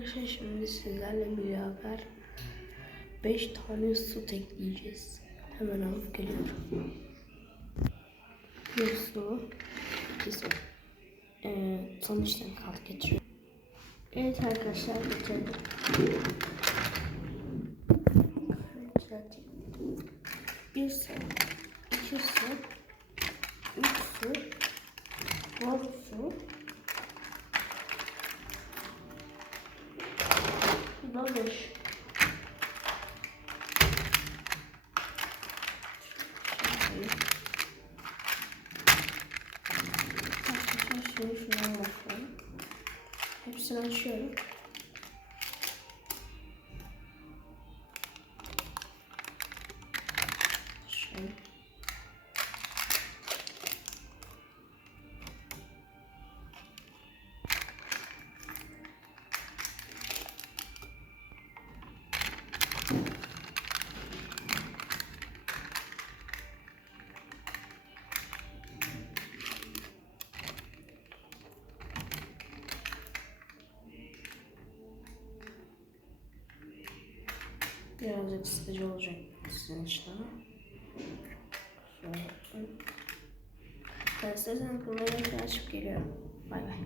Arkadaşlar şimdi sizlerle beraber 5 tane su tekleyeceğiz. Hemen alıp geliyorum. Bir su, iki su. Ee, son işlemi kaldı getiriyorum. Evet arkadaşlar getirdim. Bir su, iki su, üç su, dört su, Arkadaşlar şimdi şuradan başlayalım. Hepsini açıyorum. Birazcık sıkıcı olacak sizin için ama. Şöyle yapayım. Ben isterseniz bunları açıp geliyorum. Bay bay.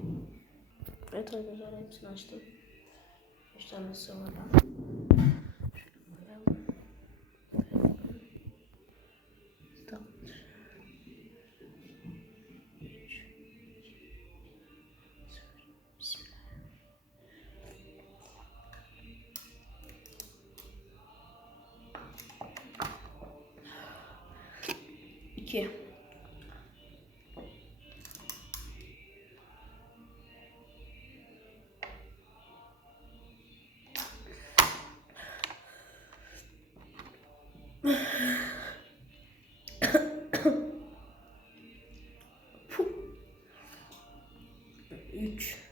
Evet arkadaşlar hepsini açtım. 5 tane sonra. 2. Üç.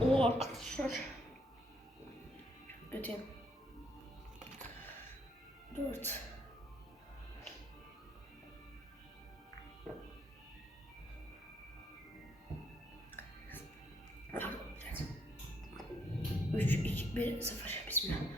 O arkadaşlar. Kötüyüm. Dört. Üç, iki, bir, sıfır. Bismillah.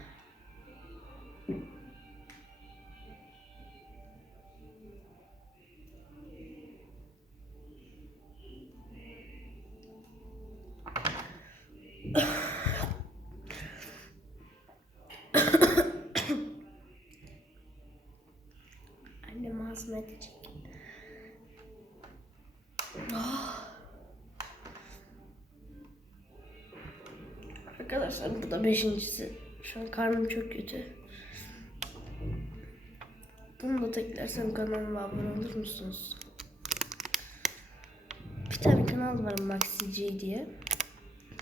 Ağzıma edecek. Ah. Arkadaşlar bu da beşincisi. Şu an karnım çok kötü. Bunu da teklersem kanalıma abone olur musunuz? Bir tane kanal var Maxi G diye.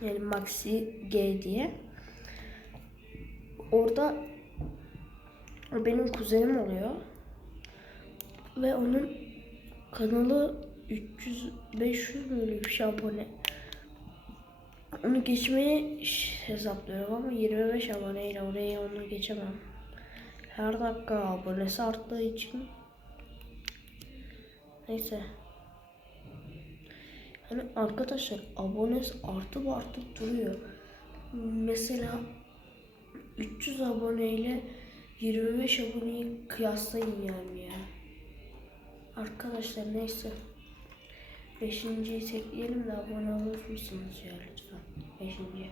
Yani Maxi G diye. Orada benim kuzenim oluyor. Ve onun kanalı 300 500 böyle bir şey abone. Onu geçmeyi hesaplıyorum ama 25 aboneyle oraya onu geçemem. Her dakika abonesi arttığı için. Neyse. Hani arkadaşlar abonesi artıp artıp duruyor. Mesela 300 aboneyle 25 aboneyi kıyaslayın yani ya. Arkadaşlar neyse. Beşinciyi tekleyelim de abone olur musunuz ya lütfen? Beşinci.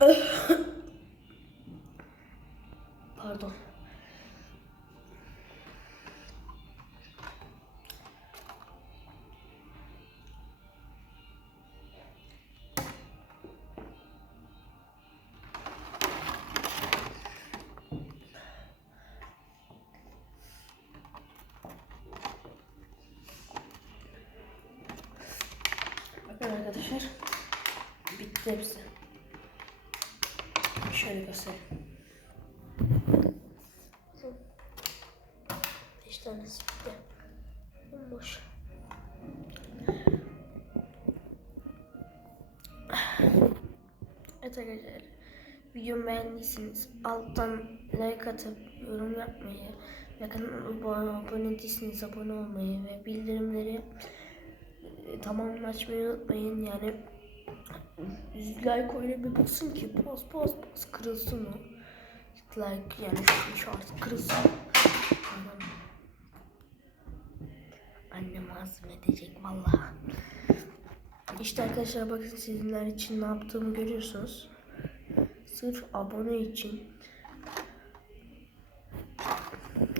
Pardon. Arkadaşlar. Bitti hepsi. Şöyle göstereyim. Beş tanesi bitti. Bomboş. Evet arkadaşlar. Videomu beğendiyseniz alttan like atıp yorum yapmayı ve kanalıma abone değilseniz abone olmayı ve bildirimleri tamamen açmayı unutmayın. Yani like öyle bir basın ki bas bas bas kırılsın o. Like yani şu, artık kırılsın. Anam. Annem azmedecek vallahi. İşte arkadaşlar bakın sizinler için ne yaptığımı görüyorsunuz. Sırf abone için.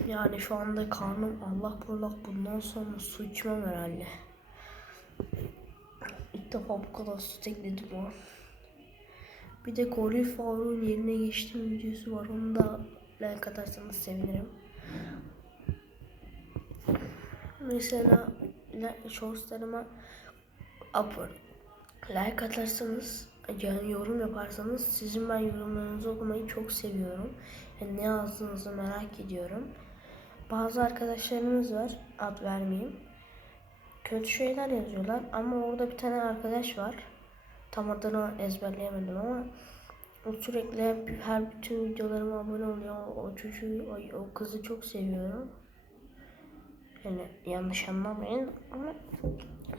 Yani şu anda karnım Allah bullak bundan sonra su içmem herhalde. Defa bu kadar su tekledim o. Bir de Colin Faruk'un yerine geçtiğim videosu var. Onu da like atarsanız sevinirim. Mesela shortslarıma abone like atarsanız yani yorum yaparsanız sizin ben yorumlarınızı okumayı çok seviyorum. Yani ne yazdığınızı merak ediyorum. Bazı arkadaşlarımız var ad vermeyeyim. Kötü şeyler yazıyorlar ama orada bir tane arkadaş var. Tam adını ezberleyemedim ama o sürekli her bütün videolarıma abone oluyor. O çocuğu, o, o kızı çok seviyorum. Yani yanlış anlamayın ama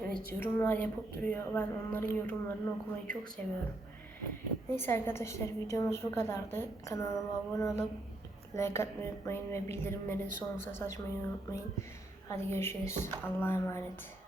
evet yorumlar yapıp duruyor. Ben onların yorumlarını okumayı çok seviyorum. Neyse arkadaşlar videomuz bu kadardı. Kanalıma abone olup like atmayı unutmayın ve bildirimleri sonsuza açmayı unutmayın. Hadi görüşürüz. Allah'a emanet.